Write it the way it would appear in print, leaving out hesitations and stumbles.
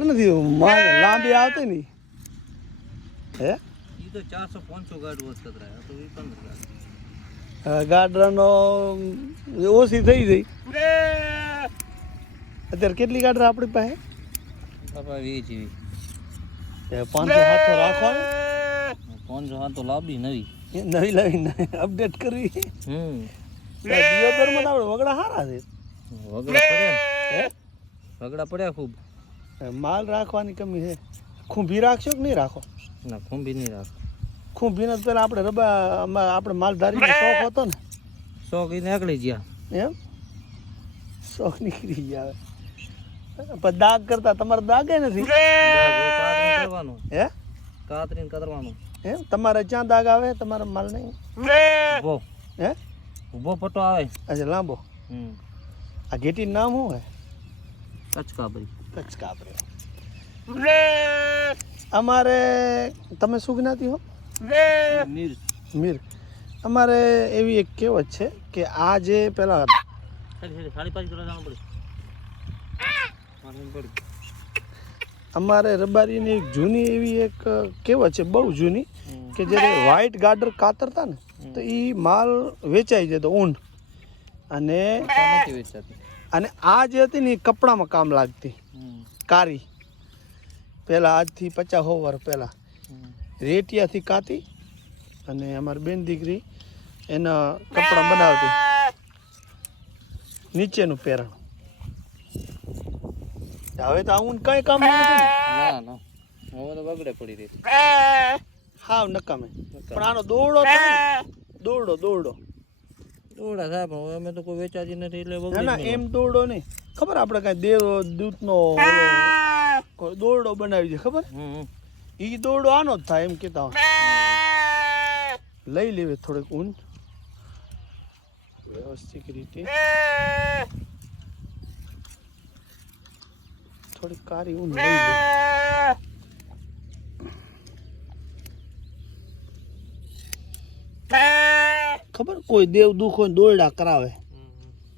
નથી લાંબી આવતી નહીં હે ઈ તો 400-500 ગાડ વોસ કતરાય તો ઈ 15 ગાડ ગાડરાનો ઓછી થઈ ગઈ અત્યારે કેટલી ગાડરા આપણી પાસે બાપા વી જીવી 500 રાખો 500 તો લાંબી નવી નવી અપડેટ કરવી દિયોદરમાં આપણે વગડા સારા છે વગડા પડ્યા ખૂબ માલ રાખવાની કમી છે ખૂંભી રાખશો કે નહીં રાખો ના ખૂંભી નહીં રાખો ખૂંભીને પેલા આપણે આપણે માલધારીનો શોખ હતો ને શોખ એ નીકળી ગયા એમ શોખ નીકળી ગયા પણ દાગ કરતા તમારે દાગે નથી કરવાનું હે કાતરીને કરવાનું એમ તમારે ક્યાં દાગ આવે તમારા માલ નહીં ઉભો હે ઉભો પટ્ટો આવે અચ્છા લાંબો આ ઘેટીનું નામ શું હે કચકાબરી કચકાબરી અમારે તમે શું જ્ઞાતિ હો મીર મીર અમારે એવી એક કહેવત છે કે આ જે પેલા 5.5 કિલો જવાનું પડે અમારે રબારીની એક જૂની એવી એક કહેવત છે બહુ જૂની કે જ્યારે વ્હાઈટ ગાર્ડર કાતરતા ને તો એ માલ વેચાઈ જતો ઊન અને અને આ જે હતી ને એ કપડામાં કામ લાગતી કારી પહેલાં આજથી 50 વર્ષ પહેલાં રેટિયાથી કાતી અને અમારી બેન દીકરી એના કપડાં બનાવતી નીચેનું પહેરણ હવે તો આવું કઈ કામ નથી ના ના હવે તો બગડે પડી રહી હાવ નકામે પણ આનો દોરડો થાય દોરડો દોડા સાહેબ હવે અમે તો કોઈ વેચાતી નથી એટલે ના ના એમ દોરડો નહીં ખબર આપણે કાંઈ દેવ દૂધનો દોરડો બનાવી છે ખબર એ દોરડો આનો જ થાય એમ કહેતા લઈ લેવે થોડીક ઊન વ્યવસ્થિત રીતે થોડીક કારી ઊન લઈ લે ખબર કોઈ દેવ દુઃખ હોય દોરડા કરાવે